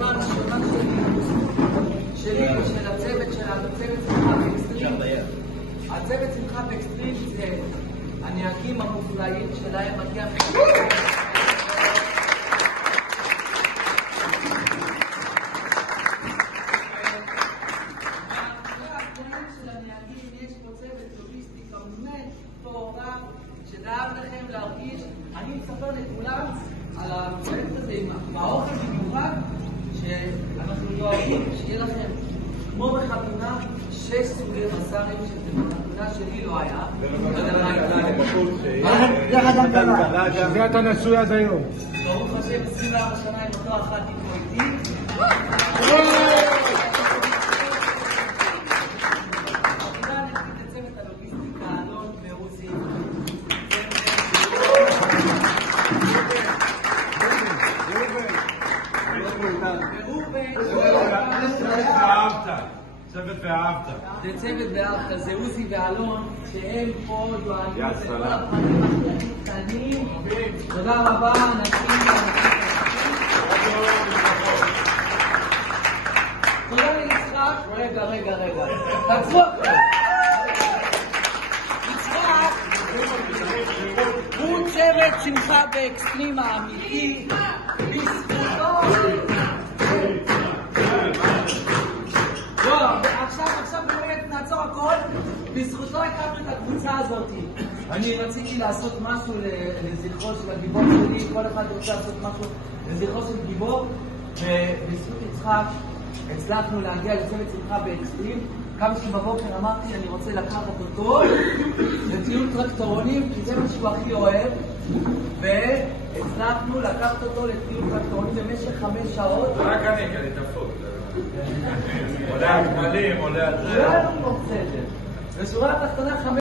העבודה הראשונה שלי ושל הצוות שלנו, צוות שמחה באקסטרים. הצוות שמחה באקסטרים זה הנהגים המופלאים שלהם מגיע שדאג לכם להרגיש. אני מספר לכולם על הפרויקט הזה עם האוכל במיוחד שאנחנו דואגים שיהיה לכם כמו בחתונה 6 סוגי מסרים שזה בחתונה שלי לא היה. שזה אתה נשוי עד היום. ברוך השם 24 שנה עם אותו אחת איתו איתי. צוות ואהבת. זה צוות ואהבת, זה עוזי ואלון, שהם פה דואגים לכל הפרטים הכי קטנים. תודה רבה, אנשים. תודה ליצחק. רגע. תעצרו אותו. יצחק הוא צוות שמחה באקסטרים האמיתי. עכשיו באמת נעצור הכל. בזכותו הקמנו את הקבוצה הזאת. אני רציתי לעשות משהו לזכרו של הגיבור שלי, כל אחד רוצה לעשות משהו לזכרו של גיבור, ובזכות יצחק הצלחנו להגיע לצוות שמחה באקסטרים. קמתי בבוקר, אמרתי אני רוצה לקחת אותו לטיול טרקטורונים כי זה מה שהוא הכי אוהב, והצלחנו לקחת אותו לטיול טרקטורונים במשך 5 שעות. רק אני תפות עולה על גמלים, עולה על זה. עולה על זה. בשורה התחתונה 5